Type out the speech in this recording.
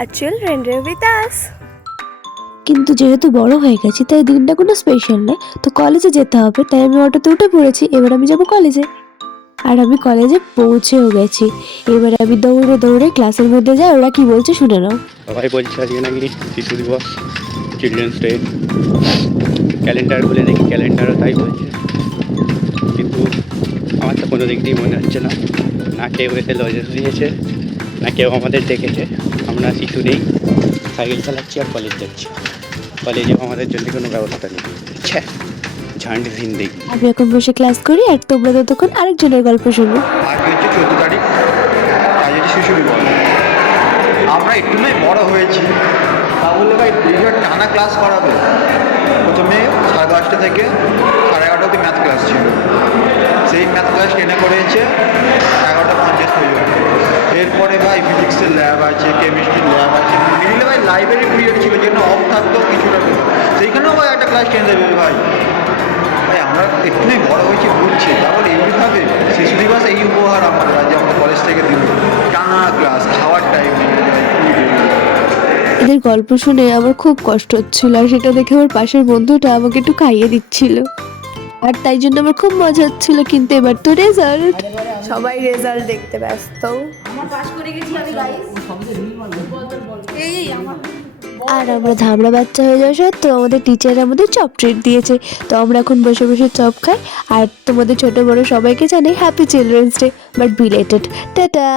R children are with us. কিন্তু যেহেতু বড় হয়ে গেছি তাই দিনটা কোনো স্পেশাল নেই, তো কলেজে যেতে হবে, তাই আমি অটোতে উঠে পড়েছি। এবার আমি যাব কলেজে। আর আমি কলেজে পৌঁছেও গেছি। এবারে আমি দৌড়ে দৌড়ে ক্লাসের মধ্যে যাই। ওরা কি বলছে শুনে নাও। সবাই বলছে আজকে নাকি শিশু দিবস, চিলড্রেন্স ডে। ক্যালেন্ডার বলে দেখি, ক্যালেন্ডারও তাই বলছে, কিন্তু আমার তো কোনো দিক দিয়ে মনে হচ্ছে না। না কেউ এতে লজেন্স দিয়েছে, না কেউ আমাদের দেখেছে। আমরা শিশু নেই, সাইকেল চালাচ্ছি আর কলেজ যাচ্ছি। কলেজেও আমাদের জন্য কোনো ব্যবস্থা নেই। আচ্ছা, ঝান্ড জিন্দেগি। আমি এখন বসে ক্লাস করি আর তোমরা ততক্ষণ আরেকজনের গল্প শুনো। আজ হচ্ছে 14 তারিখ, আজ হচ্ছে শিশু দিবস। আমরা একটু নয় বড় হয়েছি, তা বললে ভাই দুইবার টানা ক্লাস করাবে। প্রথমে 10:30 থেকে 11:30 অব্দি ম্যাথ ক্লাস ছিল, সেই ম্যাথ ক্লাস টেনে করেছে 11:50 পর্যন্ত। এরপরে ভাই ফিজিক্সের ল্যাব আছে, কেমিস্ট্রির ল্যাব আছে, মিডিলে ভাই লাইব্রেরি পিরিয়ড ছিল, যেন অফ থাকতো কিছুটা পেতো, সেইখানেও ভাই একটা ক্লাস টেনে দেবে ভাই। ভাই আমরা একটুই বড় হয়েছি বুঝছি, তাহলে এইভাবে শিশু দিবস এই উপহার আমাদের আজ আমরা কলেজ থেকে দিল, টানা ক্লাস, খাওয়ার টাইম। এদের গল্প শুনে আমার খুব কষ্ট হচ্ছিল, আর সেটা দেখে আমার পাশের বন্ধুটা আমাকে একটু খাইয়ে দিচ্ছিল, আর তাই জন্য আমার খুব মজা হচ্ছিল। কিন্তু এবার তো রেজাল্ট, সবাই রেজাল্ট দেখতে ব্যস্ত। আর আমরা ধামড়া বাচ্চা হয়ে যাওয়া সত্ত্বেও আমাদের টিচার আমাদের চপ ট্রিট দিয়েছে। তো আমরা এখন বসে বসে চপ খাই। আর তোমাদের ছোট বড় সবাইকে জানাই happy children's day, but belated. Tata.